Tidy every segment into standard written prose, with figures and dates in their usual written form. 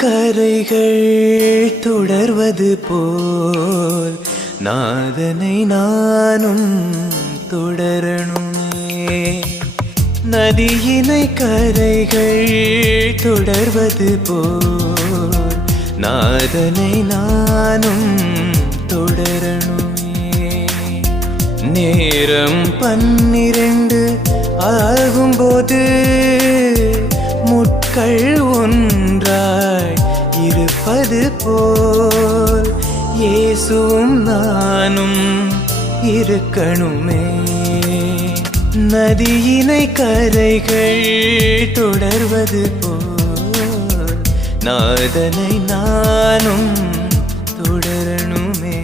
கரைகள் தொடர்வது போல் நாதனை நானும் தொடரணுமே. நதியினை கரைகள் தொடர்வது போல் நாதனை நானும் தொடரணுமே. நேரம் 12 ஆகும்போது முட்கள் ஒன்றாய் இருப்பது போல் இயேசுவும் நானும் இருக்கணுமே. நதியினை கரைகள் தொடர்வது போல் நாதனை நானும் தொடரணுமே.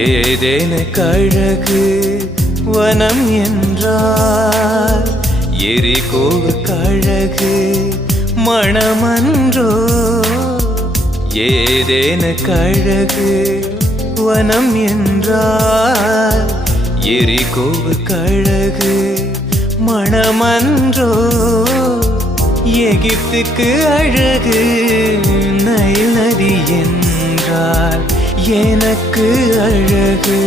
ஏதேனுக்கு அழகு வனம் என்றால் எரிகோவுக்கு அழகு மணமன்றோ. ஏதேனுக்கு அழகு வனம் என்றால் எரிகோவுக்கு அழகு மணமன்றோ. எகிப்துக்கு அழகு நைல் நதி என்றால் எனக்கு அழகு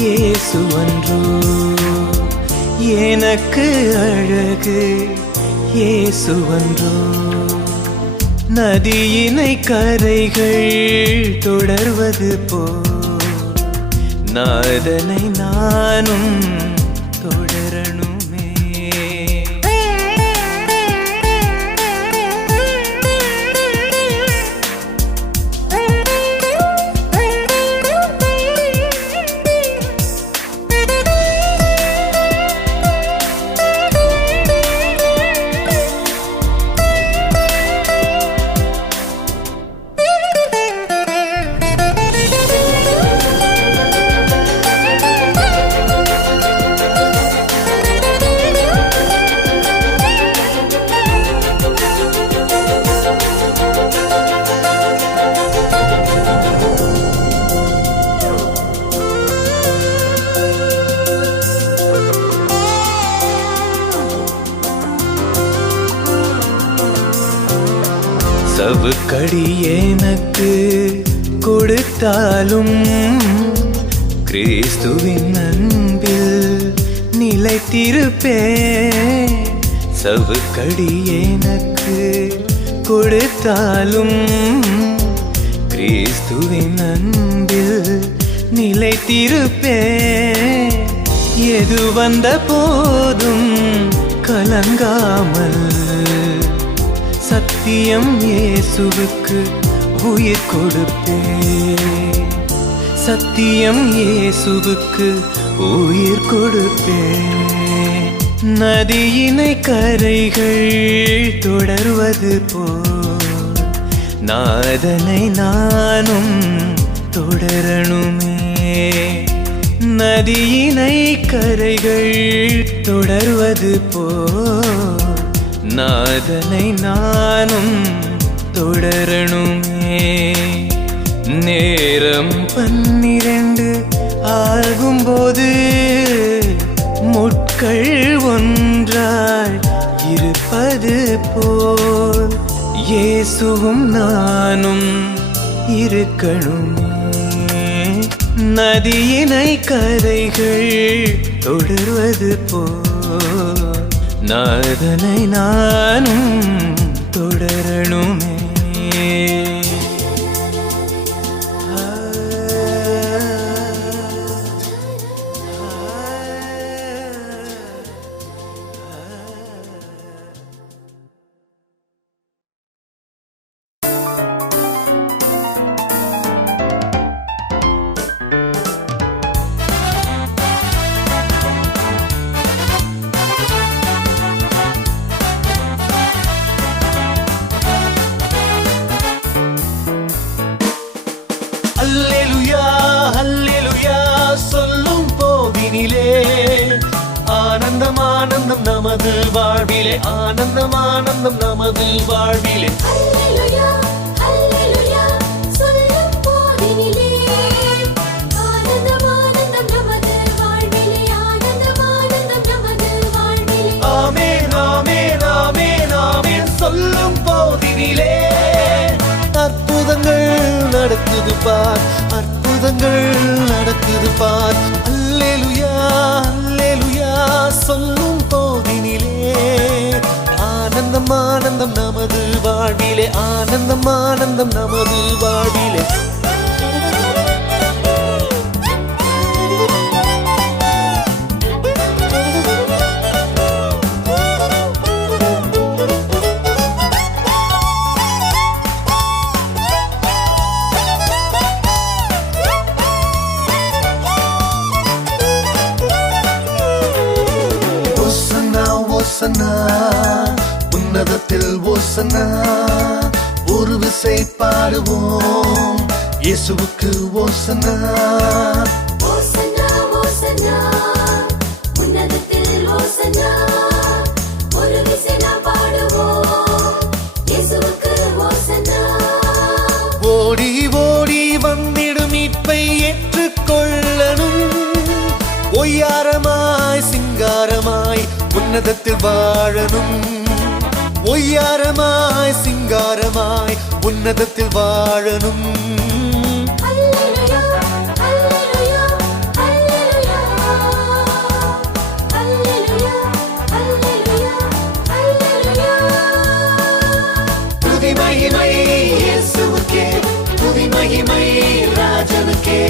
இயேசுவன்றோ. எனக்கு அழகு இயேசுவன்றோ. நதியினை கரைகள் தொடர்வது போல் நாதனை நானும் தொடரணுமே. சவுக்கடி எனக்கு கொடுத்தாலும் கிறிஸ்துவின் அன்பில் நிலைத்திருப்பேன். சவுக்கடி எனக்கு கொடுத்தாலும் கிறிஸ்துவின் அன்பில் நிலைத்திருப்பேன். எது வந்த போதும் கலங்காமல் சத்தியம் இயேசுவுக்கு உயிர் கொடுப்பேன். சத்தியம் இயேசுவுக்கு உயிர் கொடுப்பேன். நதியினை கரைகள் தொடர்வது போல் நாதனை நானும் தொடரணுமே. நதியினை கரைகள் தொடர்வது போல் நாதனை நானும் தொடரணுமே. நேரம் 12 ஆகும்போது முட்கள் ஒன்றாய் இருப்பது போல் இயேசுவும் நானும் இருக்கணுமே. நதியினை கரைகள் தொடர்வது போல் நாதனை நானும் தொடரணுமே. போதினிலே ஆனந்தம் ஆனந்தம் நமது வாழ்விலே ஆனந்தம் ஆனந்தம் நமது வாழ்விலே அல்லேலூயா அல்லேலூயா சொல்லும் போதினிலே ஆனந்தம் ஆனந்தம் நமது வாழ்விலே ஆனந்தம் ஆனந்தம் நமது வாழ்விலே ஆமென் ஆமென் ஆமென் ஆமென் சொல்லும் போதினிலே அற்புதங்கள் நடக்குது பார் அற்புதங்கள் நடக்குது பார் அல்லேலூயா அல்லேலூயா சொல்லும் போதினிலே ஆனந்தம் ஆனந்தம் நமது வாழ்விலே ஆனந்தம் ஆனந்தம் நமது வாழ்விலே ஓசன்னா ஓசன்னா உன்னதத்தில் ஓசன்னா ஒரு விசை பாடுவோம் இயேசுவுக்கு ஓசன்னா ஓசன்னா ஓசன்னா உன்னதத்தில் ஓசன்னா ஒரு விசை நாம் பாடுவோம் இயேசுவுக்கு ஓசன்னா ஓடி ஓடி வந்திடும் மீட்பை ஏற்றுக்கொள்ளணும் ஒய்யாரமாய் சிங்காரமாய் உன்னதத்தில் வாழணும் ஒய்யாரமாய் சிங்காரமாய் உன்னதத்தில் வாழணும் அல்லேலூயா அல்லேலூயா அல்லேலூயா அல்லேலூயா அல்லேலூயா அல்லேலூயா துதி மகிமை இயேசுவுக்கே துதி மகிமை ராஜனுக்கே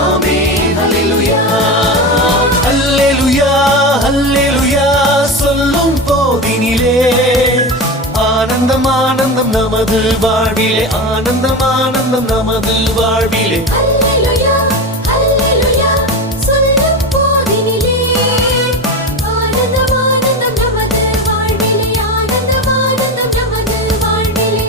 ஆமென் அல்லேலூயா அல்லேலூயா அல்லேலூயா சொல்லும் போதினிலே ஆனந்தம் ஆனந்தம் நமது வாழ்விலே ஆனந்தம் ஆனந்தம் நமது வாழ்விலே அல்லேலூயா அல்லேலூயா சொல்லும் போதினிலே ஆனந்தம் ஆனந்தம் நமது வாழ்விலே ஆனந்தம் ஆனந்தம் நமது வாழ்விலே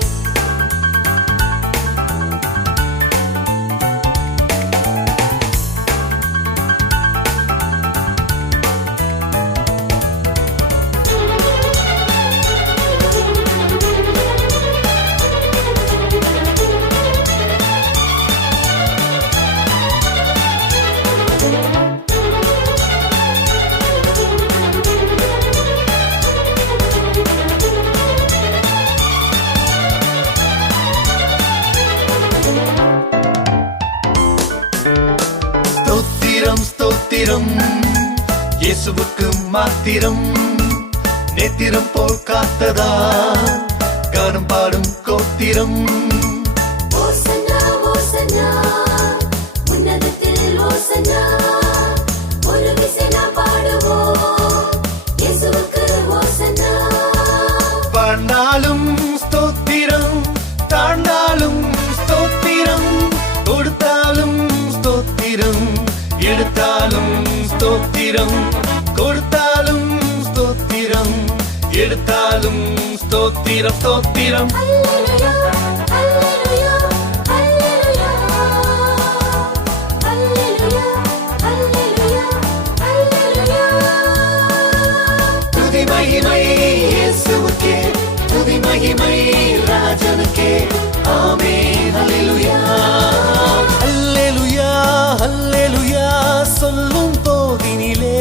ஸ்தோத்திரம் ஸ்தோத்திரம் இயேசுவுக்கு மாத்திரம் நேத்திரம் போல் காத்ததா கானம் பாடும் கோத்திரம் ஓசன்னா ஓசன்னா உன்னதத்தில் ஓசன்னா ஒரு விசை நாம் பாடுவோம் இயேசுவுக்கு ஓசன்னா வாழ்நாளும் ஸ்தோத்திரம் தாழ்ந்தாலும் ஸ்தோத்திரம் கொடுத்தாலும் ஸ்தோத்திரம் எடுத்தாலும் ஸ்தோத்திரம் கொடுத்தாலும் ஸ்தோத்திரம் எடுத்தாலும் ஸ்தோத்திரம் ஸ்தோத்திரம் அல்லேலூயா அல்லேலூயா அல்லேலூயா அல்லேலூயா அல்லேலூயா அல்லேலூயா துதி மகிமை இயேசுவுக்கே துதி மகிமை ராஜனுக்கே ஆமென் அல்லேலூயா அல்லேலூயா அல்லேலூயா சொல்லும் போதினிலே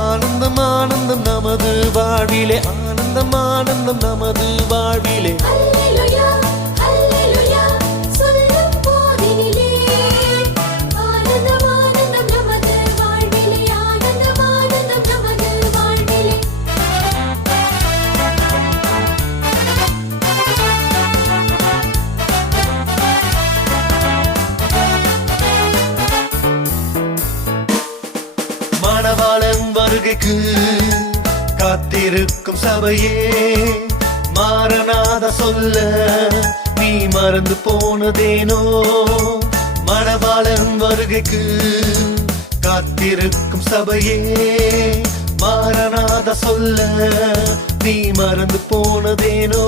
ஆனந்தம் ஆனந்தம் நமது வாழ்விலே ஆனந்தம் ஆனந்தம் நமது வாழ்விலே அல்லேலூயா அல்லேலூயா சொல்லும் போதினிலே ஆனந்தம் ஆனந்தம் நமது வாழ்விலே ஆனந்தம் ஆனந்தம் நமது வாழ்விலே மணவாளன் வருகைக்கு காத்திருக்கும் சபையே மாரநாத சொல்ல நீ மறந்து போனதேனோ மணவாளன் வருகைக்கு காத்திருக்கும் சபையே மாரநாத சொல்ல நீ மறந்து போனதேனோ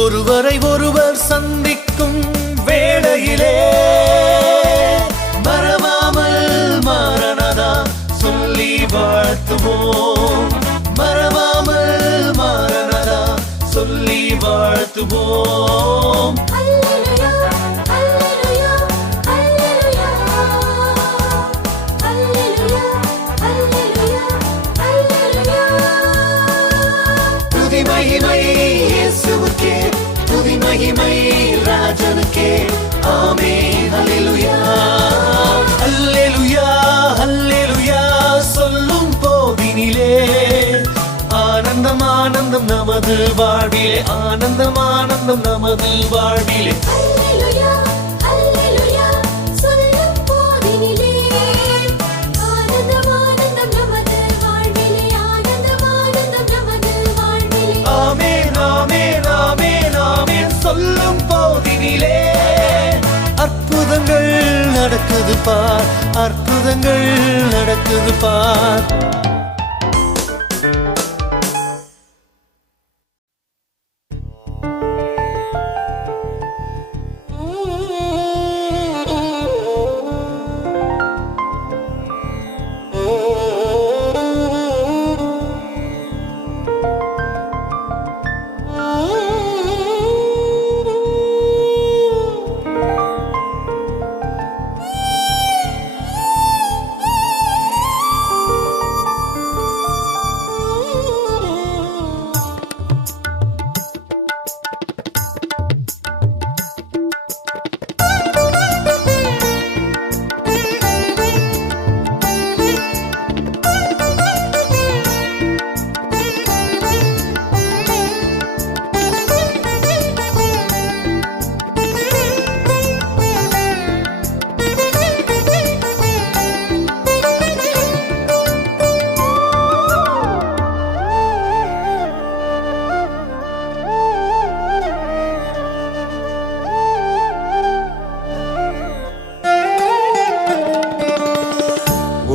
ஒருவரை ஒருவர் சந்திக்கும் வேளையிலே மறவாமல் மாற உயர்த்துவோம். அல்லேலூயா அல்லேலூயா அல்லேலூயா அல்லேலூயா அல்லேலூயா அல்லேலூயா. துதி மகிமை இயேசுவுக்கே, துதி மகிமை ராஜனுக்கே. ஆமென் அல்லேலூயா அல்லேலூயா அல்லேலூயா சொல்லும் போதினிலே ஆனந்தம் ஆனந்தம் நமது வாழ்விலே, ஆனந்தம் ஆனந்தம் நமது வாழ்விலே. அல்லேலூயா அல்லேலூயா சொல்லும் போதினிலே ஆனந்தம் ஆனந்தம் நமது வாழ்விலே, ஆனந்தம் ஆனந்தம் நமது வாழ்விலே. ஆமென் ஆமென் ஆமென் ஆமென் சொல்லும் போதினிலே அற்புதங்கள் நடக்குது பார், அற்புதங்கள் நடக்குது பார்.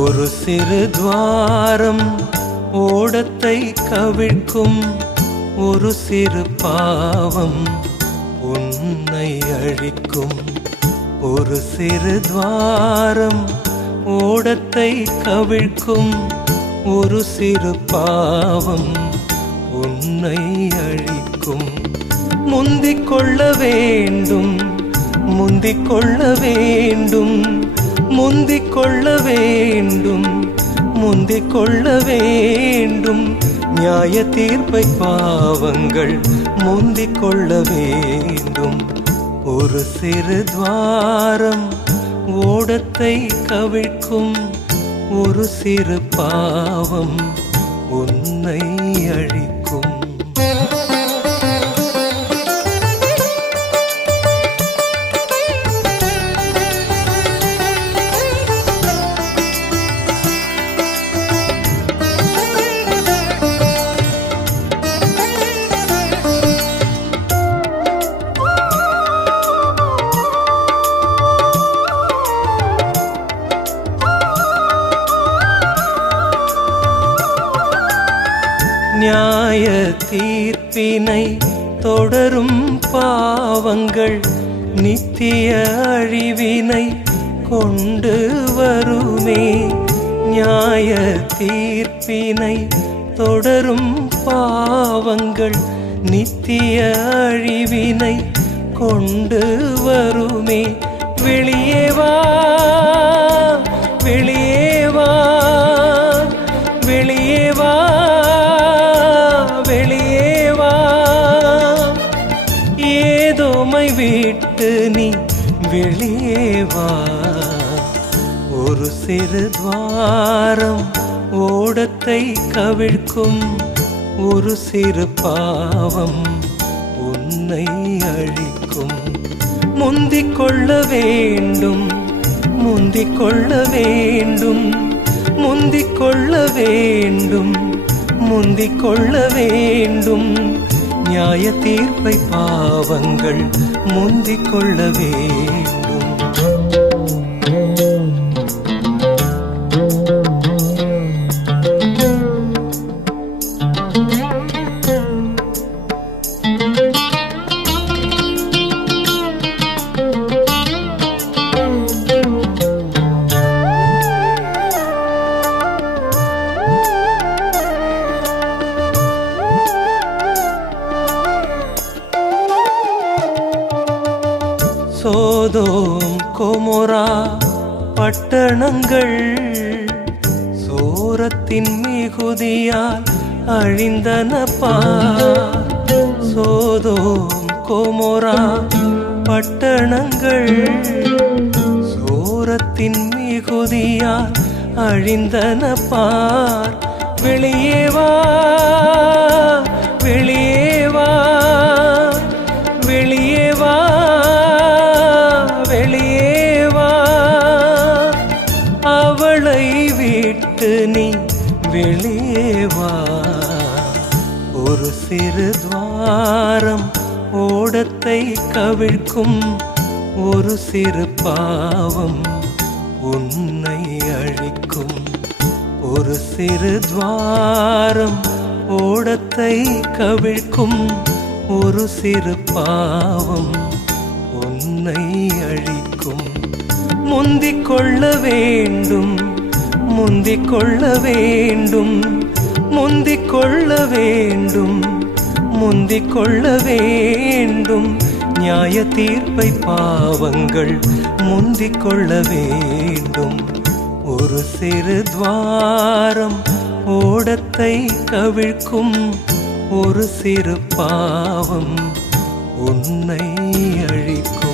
ஒரு சிறு துவாரம் ஓடத்தை கவிழ்க்கும், ஒரு சிறு பாவம் உன்னை அழிக்கும். ஒரு சிறு துவாரம் ஓடத்தை கவிழ்க்கும், ஒரு சிறு பாவம் உன்னை அழிக்கும். முந்திக் கொள்ள வேண்டும், முந்திக் கொள்ள வேண்டும், முந்திக் கொள்ள வேண்டும், முந்திக் கொள்ள வேண்டும். நியாய தீர்ப்பை பாவங்கள் முந்திக் கொள்ள வேண்டும். ஒரு சிறு துவாரம் ஓடத்தை கவிழ்க்கும், ஒரு சிறு பாவம் உன்னை அழிக்கும். நியாய தீர்ப்பினை தொடரும் பாவங்கள் நித்திய அழிவினை கொண்டு வருமே. நியாய தீர்ப்பினை தொடரும் பாவங்கள் நித்திய அழிவினை கொண்டு வருமே. வெளியே வா, வெளியே வா, வெளியே வா, வெளியே வா. ஏதோமை விட்டு நீ வெளியே வா. ஒரு சிறு துவாரம் ஓடத்தை கவிழ்க்கும், ஒரு சிறு பாவம் உன்னை அழிக்கும். முந்திக் கொள்ள வேண்டும், முந்திக் கொள்ள வேண்டும், முந்திக் கொள்ள வேண்டும், முந்திக் கொள்ள வேண்டும். நியாய தீர்ப்பை பாவங்கள் முந்திக் கொள்ள வேண்டும். சோதோம் கொமோரா பட்டணங்கள் சோரத்தின் மிகுதியால் அழிந்தனப்பா. சோதோம் கொமோரா பட்டணங்கள் சோரத்தின் மிகுதியால் அழிந்தனப்பார். வெளியே வா வெளியே வா வெளியே வா வெளியே வா, அவளை விட்டு நீ வெளியே வா. ஒரு சிறு துவாரம் ஓடத்தை கவிழ்க்கும், ஒரு சிறு பாவம் உன்னை அழிக்கும். ஒரு சிறு துவாரம் ஓடத்தை கவிழ்க்கும், ஒரு சிறு பாவம் உன்னை அழிக்கும். முந்திக் கொள்ள வேண்டும் முந்திக் கொள்ள வேண்டும் முந்திக் கொள்ள வேண்டும் முந்திக் கொள்ள வேண்டும். நியாய தீர்ப்பை பாவங்கள் முந்திக் கொள்ள வேண்டும். ஒரு சிறு துவாரம் ஓடத்தை கவிழ்க்கும், ஒரு சிறு பாவம் உன்னை அழிக்கும்.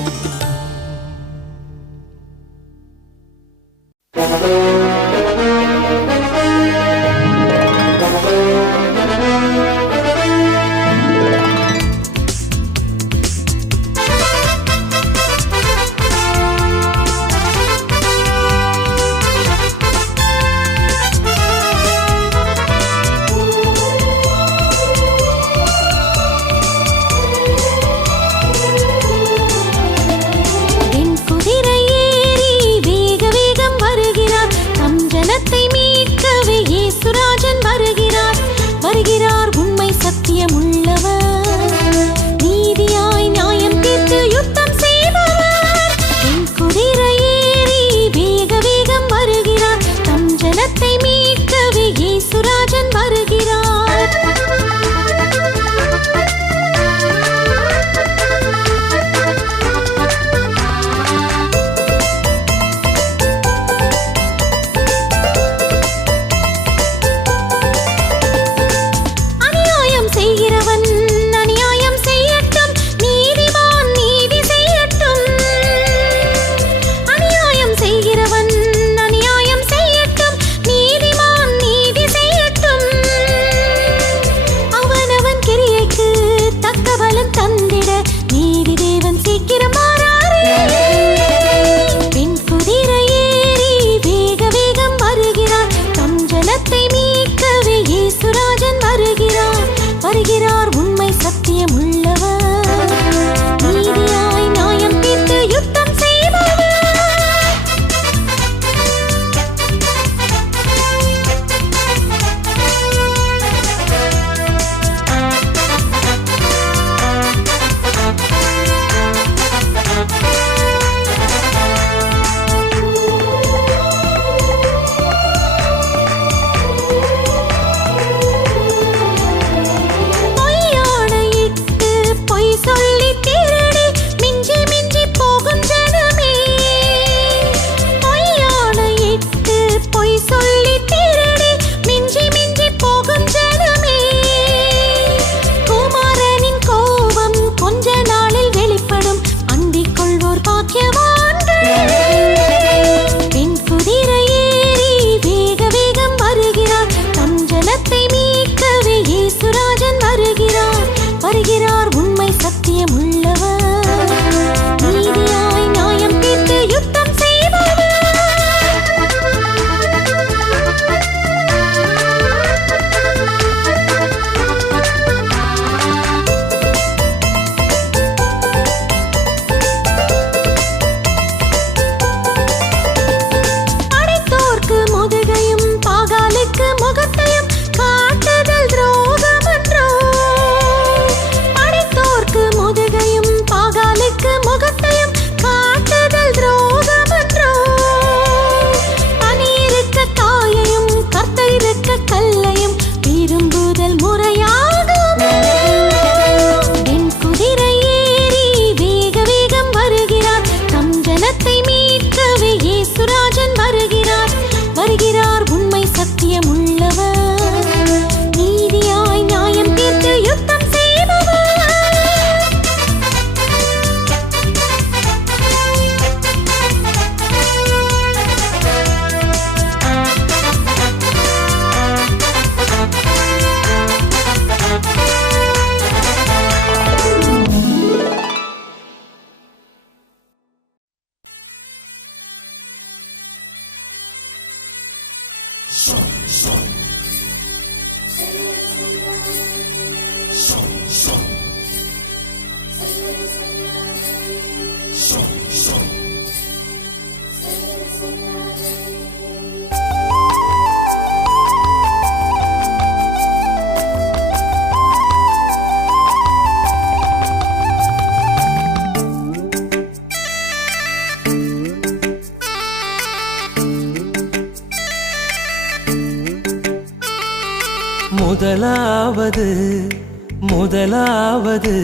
முதலாவது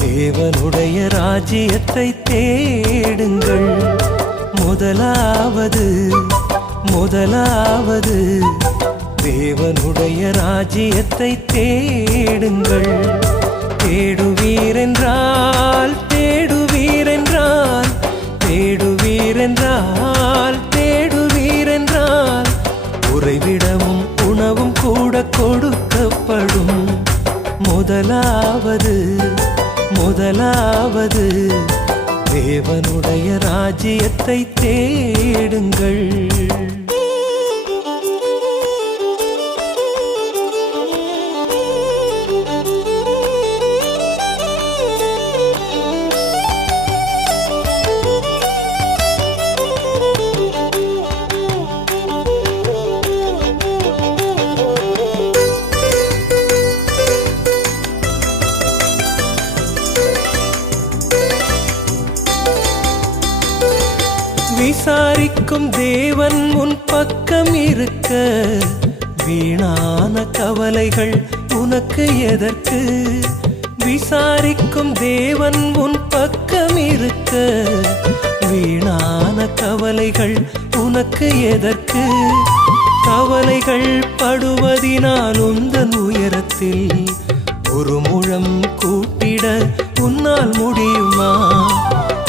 தேவனுடைய ராஜ்யத்தை தேடுங்கள். முதலாவது தேவனுடைய ராஜ்யத்தை தேடுங்கள். தேடுவீரென்றால் உறைவிடமும் உணவும் கூட கொடுக்கப்படும். முதலாவது தேவனுடைய ராஜ்யத்தை தேடுங்கள். விசாரிக்கும் தேவன் உன் பக்கம் இருக்க, வீணான கவலைகள் உனக்கு எதற்கு? விசாரிக்கும் தேவன் உன் பக்கம் இருக்க, வீணான கவலைகள் உனக்கு எதற்கு? கவலைகள் படுவதினால் உந்தன் உயரத்தில் ஒரு முழம் கூட்டிட உன்னால் முடியுமா?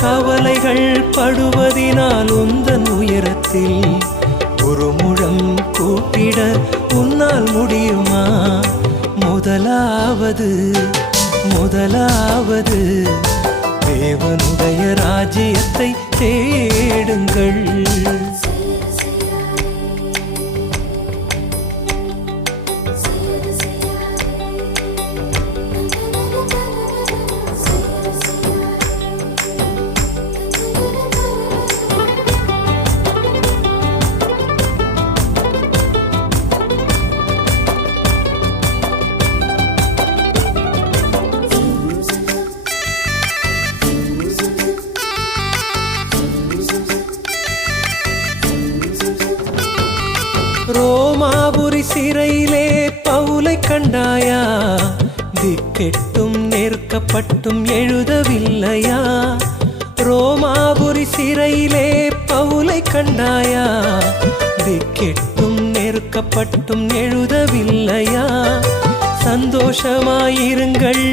கவலைகள் படுவதினால் உந்தன் உயரத்தில் ஒரு முழம் கூட்டிட உன்னால் முடியுமா? முதலாவது தேவனுடைய ராஜ்யத்தை தேடுங்கள். ரோமாபுரி சிறையிலே பவுலை கண்டாயா? திக்கெட்டும் நெருக்கப்பட்டும் எழுதவில்லையா? ரோமாபுரி சிறையிலே பவுலை கண்டாயா? திக்கெட்டும் நெருக்கப்பட்டும் எழுதவில்லையா? சந்தோஷமாயிருங்கள்,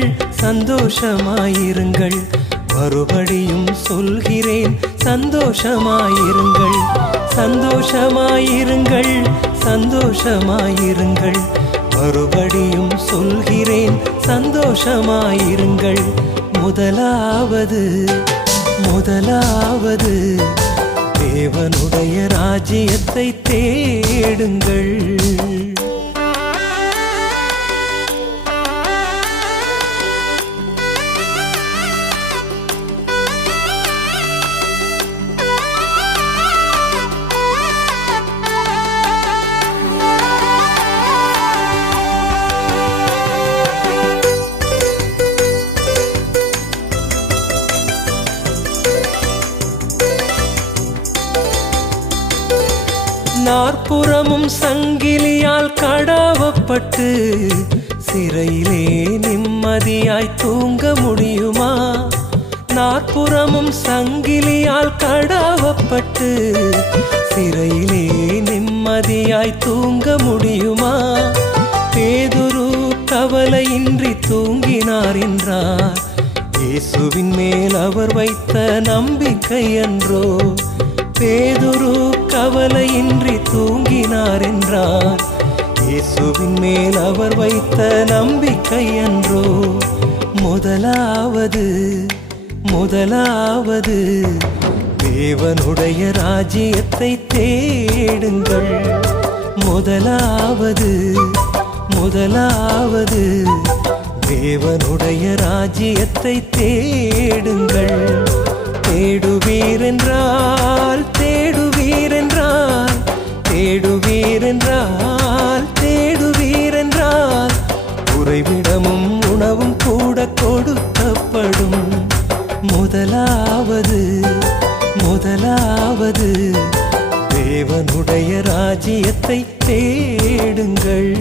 மறுபடியும் சொல்கிறேன், சந்தோஷமாயிருங்கள், மறுபடியும் சொல்கிறேன், சந்தோஷமாயிருங்கள். முதலாவது தேவனுடைய ராஜ்யத்தை தேடுங்கள். நாற்புறமும் சங்கிலியால் கடாவப்பட்டு சிறையிலே நிம்மதியாய் தூங்க முடியுமா? நாற்புறமும் சங்கிலியால் கடாவப்பட்டு சிறையிலே நிம்மதியாய் தூங்க முடியுமா? பேதுரு கவலையின்றி தூங்கினார் என்றார், இயேசுவின் மேல் அவர் வைத்த நம்பிக்கை அன்றோ? பேதுரு கவலையின்றி தூங்கினார் என்றார், இயேசுவின் மேல் அவர் வைத்த நம்பிக்கை அன்றோ? முதலாவது தேவனுடைய ராஜ்யத்தை தேடுங்கள். முதலாவது முதலாவது தேவனுடைய ராஜ்யத்தை தேடுங்கள். தேடுவீரென்றால் தேடுவீரென்றால் தேடுவீரென்றால் தேடுவீரென்றால் உறைவிடமும் உணவும் கூட கொடுக்கப்படும். முதலாவது முதலாவது தேவனுடைய ராஜ்யத்தை தேடுங்கள்.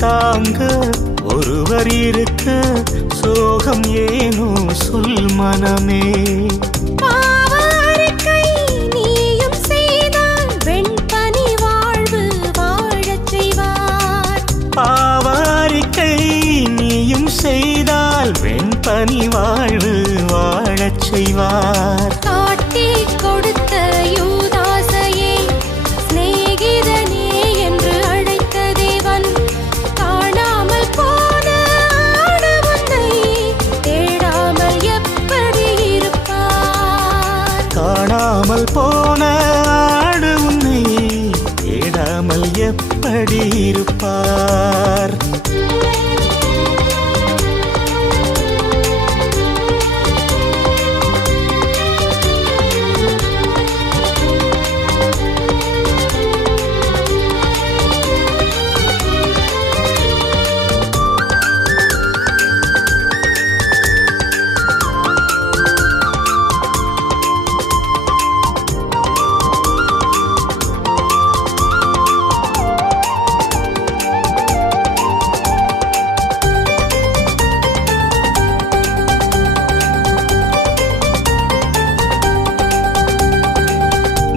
தாங்க ஒருவர் இருக்க சோகம் ஏனோ சொல் மனமே. பாவ அறிக்கை நீயும் செய்தால் வெண்பனி வாழ்வு வாழச் செய்வார். பாவ அறிக்கை நீயும் செய்தால் வெண்பனி வாழ்வு வாழச் செய்வார். காட்டிக் கொடுத்த யூதாசையே சிநேகிதனே என்று அழைத்த தேவன் காணாமல் போன ஆண்டவனை தேடாமல் எப்படி இருப்பார்? காணாமல் போன ஆடு உன்னை தேடாமல் எப்படி இருப்பார்?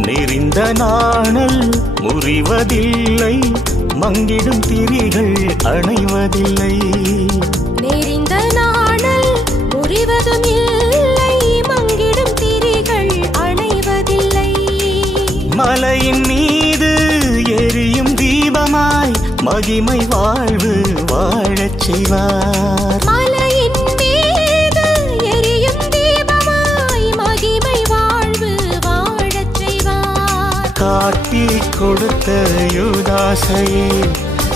நெறிந்த நாணல் முறிவதில்லை, மங்கிடும் திரிகள் அணைவதில்லை. நெறிந்த நாணல் முறிவதும் இல்லை, மங்கிடும் திரிகள் அணைவதில்லை. மலையின் மீது எரியும் தீபமாய் மகிமை வாழ்வு வாழச் செய்வார். மலையின் மீது எரியும் தீபமாய் மகிமை வாழ்வு வாழச் செய்வார். காட்டி கொடுத்த யூதாசையே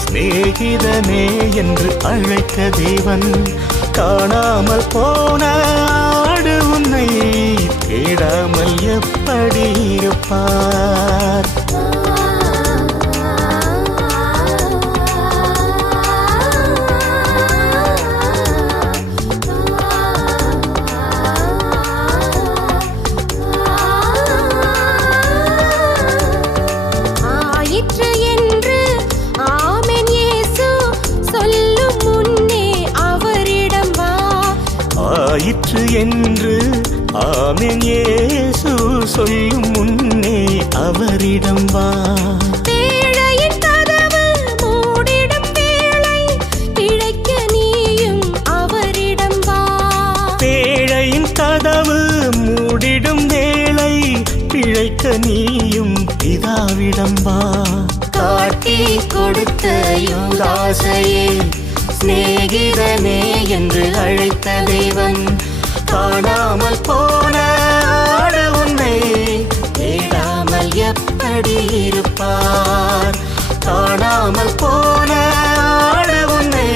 சிநேகிதனே என்று அழைத்த தேவன் காணாமல் போன ஆடு உன்னை தேடாமல் எப்படி இருப்பார்? ஆயிற்று என்று ஆமென் இயேசு சொல்லும் முன்னே அவரிடம் வா. பேழையின் கதவு மூடிடும் வேளை பிழைக்க நீயும் அவரிடம் வா. பேழையின் கதவு மூடிடும் வேளை பிழைக்க நீயும் பிதாவிடம் வா. காட்டி கொடுத்த யூதாசையே சிநேகிதனே என்று அழைத்த தேவன் காணாமல் போன ஆடு உன்னை தேடாமல் எப்படி இருப்பார்? காணாமல் போன ஆடு உன்னை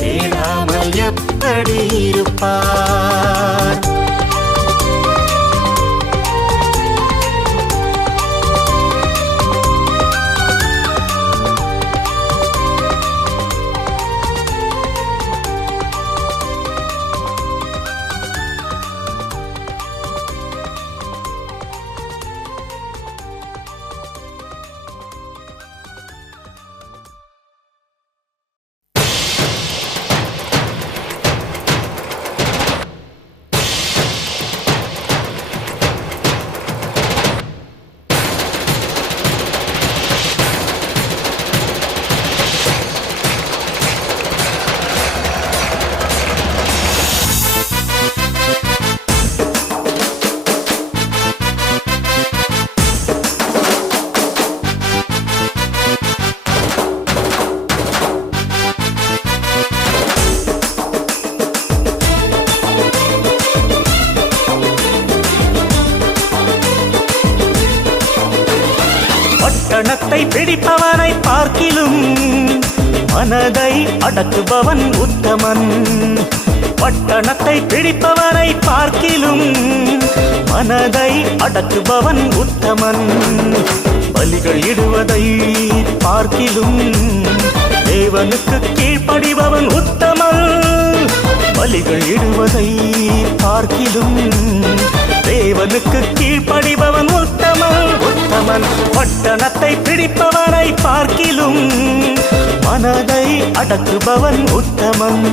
தேடாமல் எப்படி இருப்பார்? பட்டணத்தை பிடிப்பவனை பார்க்கிலும் மனதை அடக்குபவன் உத்தமன். பட்டணத்தை பிடிப்பவனை பார்க்கிலும் மனதை அடக்குபவன் உத்தமன். பலிகள் இடுவதை பார்க்கிலும் தேவனுக்கு கீழ்ப்படிபவன் உத்தமன். பலிகள் இடுவதை பார்க்கிலும் தேவனுக்கு கீழ்ப்படிபவன் உத்தமன் உத்தமன். பட்டணத்தை பிடிப்பவனை பார்க்கிலும் மனதை அடக்குபவன் உத்தமன்.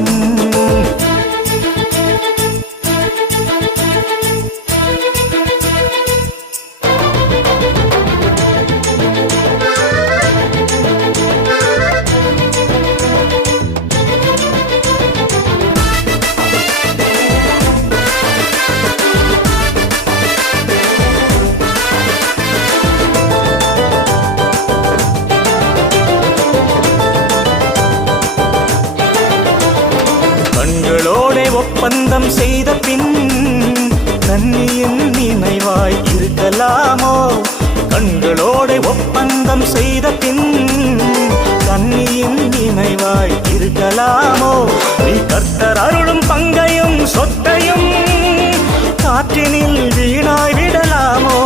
ஒப்பந்தம் செய்த பின் கண்ணியின் நினைவாய் இருக்கலாமோ? கண்களோட ஒப்பந்தம் செய்த பின் கண்ணியின் நினைவாய் இருக்கலாமோ? நீ கர்த்தர் அருளும் பங்கையும் சொத்தையும் காற்றினில் வீணாய் விடலாமோ?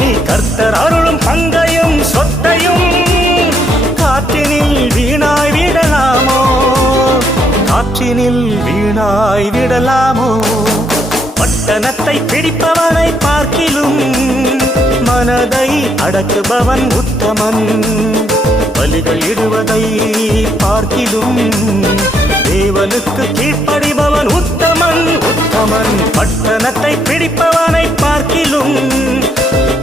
நீ கர்த்தர் அருளும் பங்கையும் சொத்தையும் காற்றினில் வீணாய் விடலாமோ? காற்றினில் வீணாய் விடலாமோ? பட்டணத்தை பிடிப்பவனை பார்க்கிலும் மனதை அடக்குபவன் உத்தமன். பலிகள் இடுவதை பார்க்கிலும் தேவனுக்கு கீழ்ப்படிபவன் உத்தமன் உத்தமன். பட்டணத்தை பிடிப்பவனை பார்க்கிலும்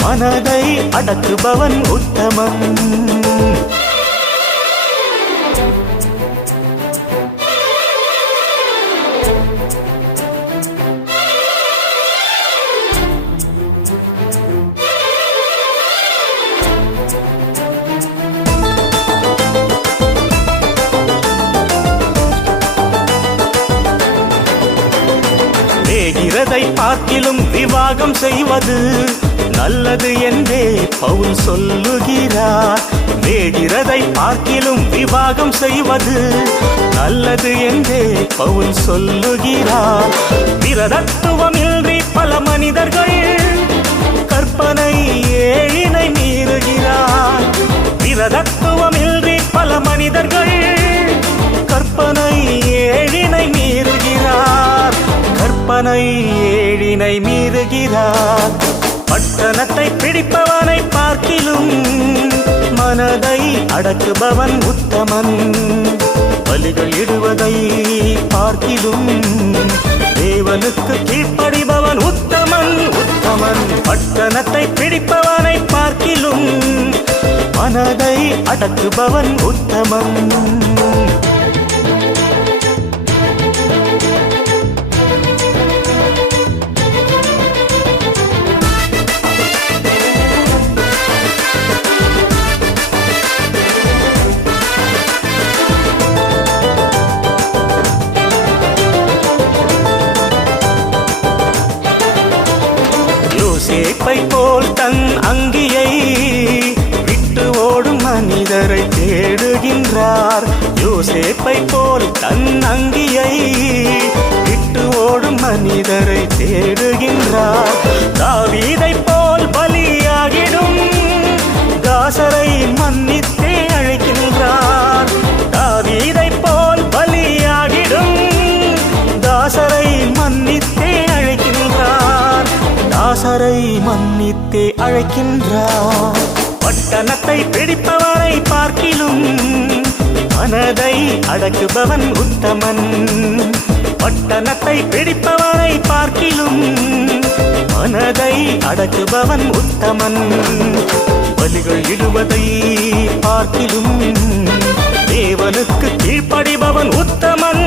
மனதை அடக்குபவன் உத்தமன். பார்க்கிலும் விவாகம் செய்வது நல்லது என்றே பவுல் சொல்லுகிறார். வேகிறதை பார்க்கிலும் விவாகம் செய்வது நல்லது என்றே பவுல் சொல்லுகிறார். விரதத்துவமின்றி பல மனிதர்கள் கற்பனை ஏழினை மீறுகிறார். விரதத்துவமின்றி பல மனிதர்கள் கற்பனை ஏழினை மீறுகிறார். கற்பனை ஏழினை மீறுகிறார். பட்டணத்தை பிடிப்பவனை பார்க்கிலும் மனதை அடக்குபவன் உத்தமன். பலிகள் இடுவதை பார்க்கிலும் தேவனுக்கு கீழ்ப்படிபவன் உத்தமன் உத்தமன். பட்டணத்தை பிடிப்பவனை பார்க்கிலும் மனதை அடக்குபவன் உத்தமன். யோசேப்பை போல் தன் அங்கியை விட்டு ஓடும் மனிதரை தேடுகின்றார். யோசேப்பை போல் தன் அங்கியை விட்டு ஓடும் மனிதரை தேடுகின்றார். தாவீதை போல் பலியாகிடும் தாசரை மன்னித்தே அழைக்கின்றார். தாவீதை போல் பலியாகிடும் தாசரை மன்னித்தே அழைக்கின்றார். தாசரை மன்னித்தே அழைக்கின்றார். பட்டணத்தை பிடிப்பவனை பார்க்கிலும் மனதை அடக்குபவன் உத்தமன். பட்டணத்தை பிடிப்பவனை பார்க்கிலும் மனதை அடக்குபவன் உத்தமன். பலிகள் இடுவதை பார்க்கிலும் தேவனுக்கு கீழ்ப்படிபவன் உத்தமன்.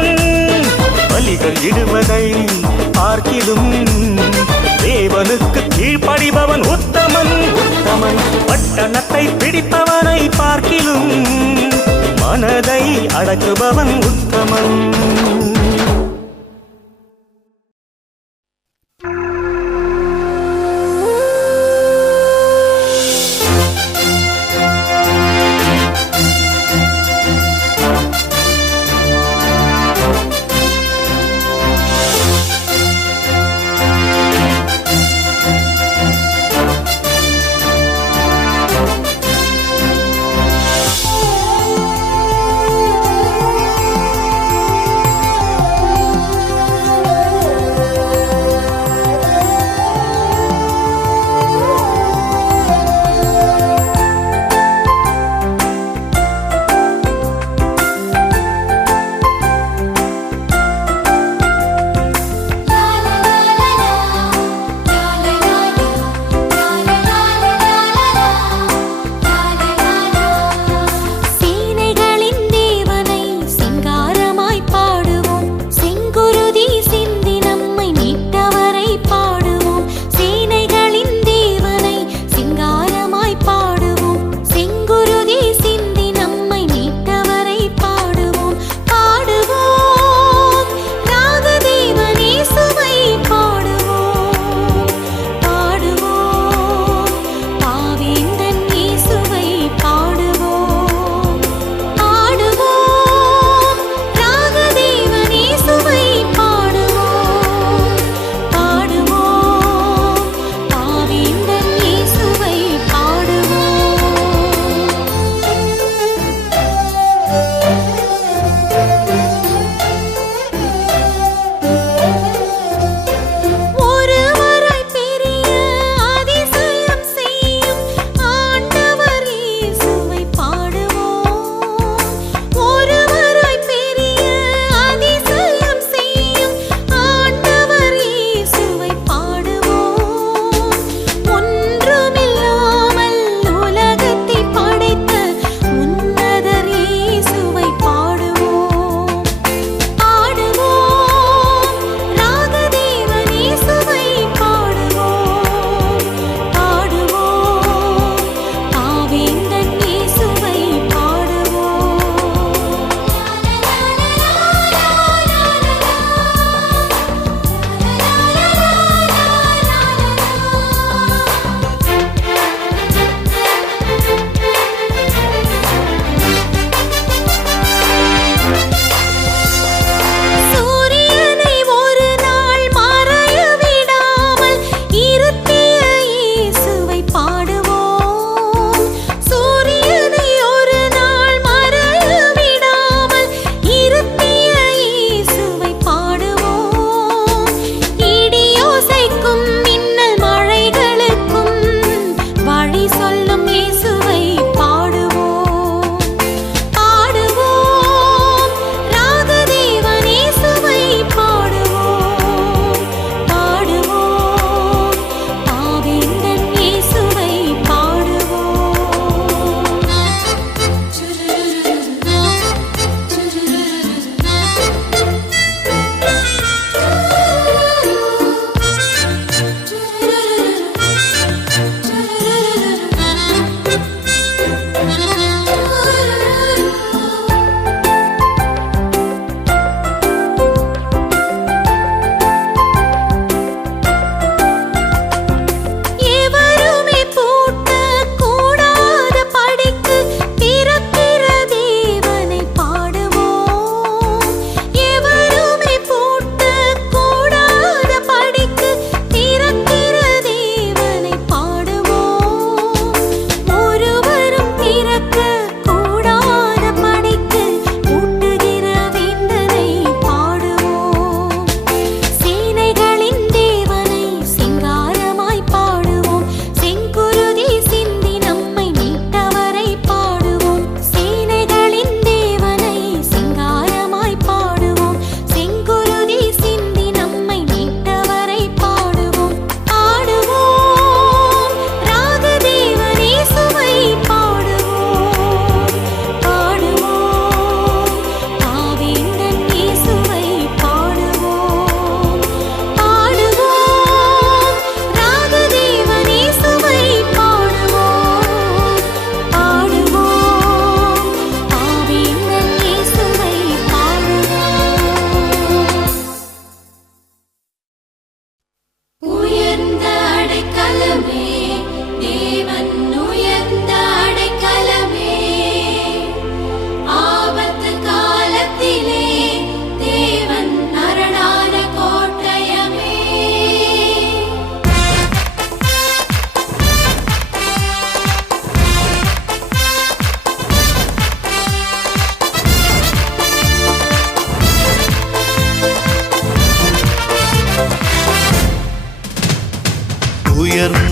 பலிகள் இடுவதை பார்க்கிலும் தேவனுக்கு கீழ்ப்படிபவன் உத்தமன் உத்தமன். பட்டணத்தை பிடிப்பவனை பார்க்கிலும் மனதை அடக்குபவன் உத்தமன்.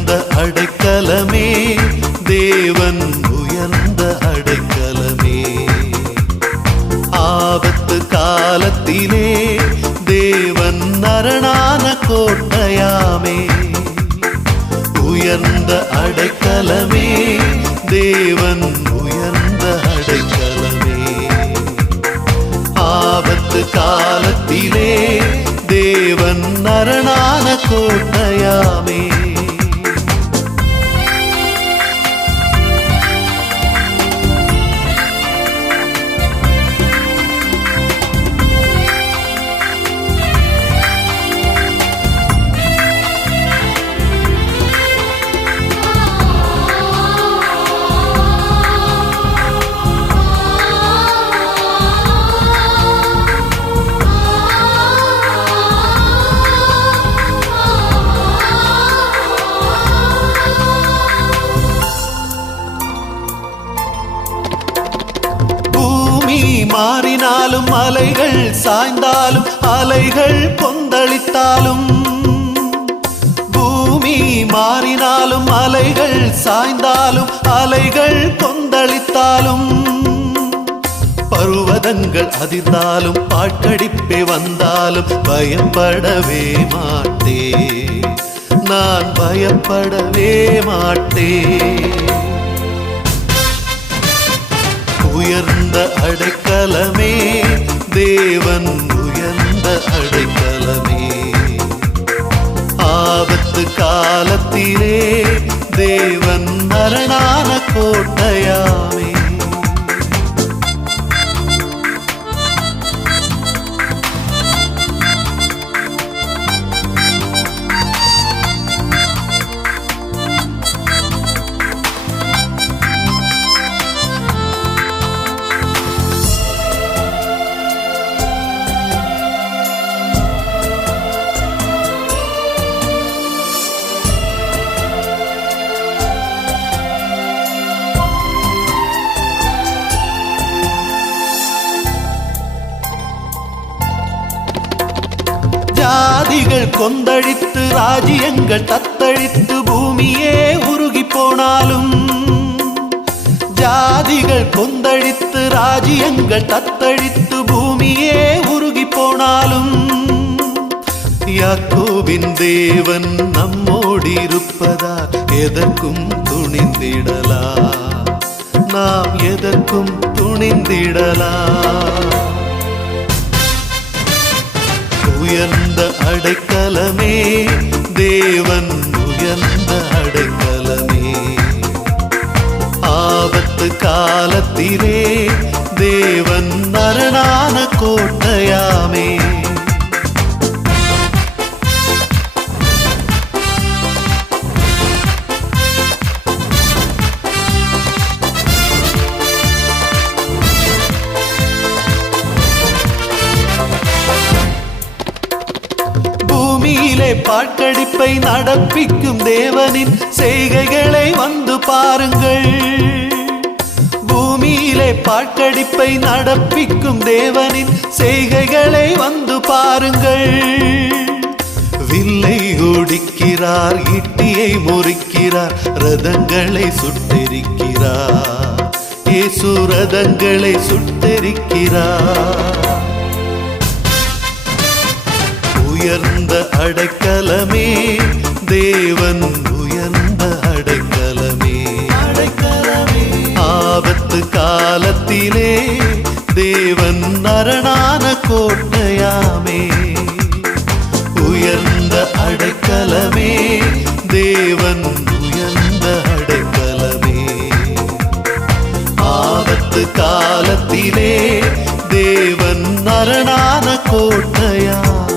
உயர்ந்த அடைக்கலமே தேவன் உயர்ந்த அடைக்கலமே ஆபத்து காலத்திலே தேவன் அரணான கோட்டையாமே உயர்ந்த அடைக்கலமே தேவன் உயர்ந்த அடைக்கலமே ஆபத்து காலத்திலே தேவன் அரணான கோட்டையாமே மாறினாலும் அலைகள் சாய்ந்தாலும் அலைகள் கொந்தளித்தாலும் பூமி மாறினாலும் அலைகள் சாய்ந்தாலும் அலைகள் கொந்தளித்தாலும் பருவதங்கள் அதிர்ந்தாலும் பாழ்கடிப்பே வந்தாலும் பயப்படவே மாட்டே நான் பயப்படவே மாட்டே உயர்ந்த அடைக்கலமே தேவன் உயர்ந்த அடைக்கலமே ஆபத்து காலத்திலே தேவன் அரணான கோட்டையாமே ஜாதிகள் கொந்தளித்து ராஜ்யங்கள் தத்தளித்து பூமியே உருகி போனாலும் ஜாதிகள் கொந்தளித்து ராஜ்யங்கள் தத்தளித்து பூமியே உருகி போனாலும் யாக்கோபின் தேவன் நம்மோடு இருப்பதால் எதற்கும் துணிந்திடலா நாம் எதற்கும் துணிந்திடலா உயர்ந்த அடைக்கலமே தேவன் உயர்ந்த அடைக்கலமே ஆபத்து காலத்திலே தேவன் அரணான கோட்டையாமே பூமியிலே பாழ்கடிப்பை நடப்பிக்கும் தேவனின் செய்கைகளை வந்து பாருங்கள் பூமியிலே பாழ்கடிப்பை நடப்பிக்கும் தேவனின் செய்கைகளை வந்து பாருங்கள் வில்லை ஒடிக்கிறார் ஈட்டியை முறிக்கிறார் ரதங்களை சுட்டெரிக்கிறார் இயேசு ரதங்களை சுட்டெரிக்கிறார் உயர்ந்த அடைக்கலமே தேவன் உயர்ந்த அடைக்கலமே ஆபத்து காலத்திலே தேவன் அரணான கோட்டையாமே உயர்ந்த அடைக்கலமே தேவன் உயர்ந்த அடைக்கலமே ஆபத்து காலத்திலே தேவன் அரணான கோட்டையாமே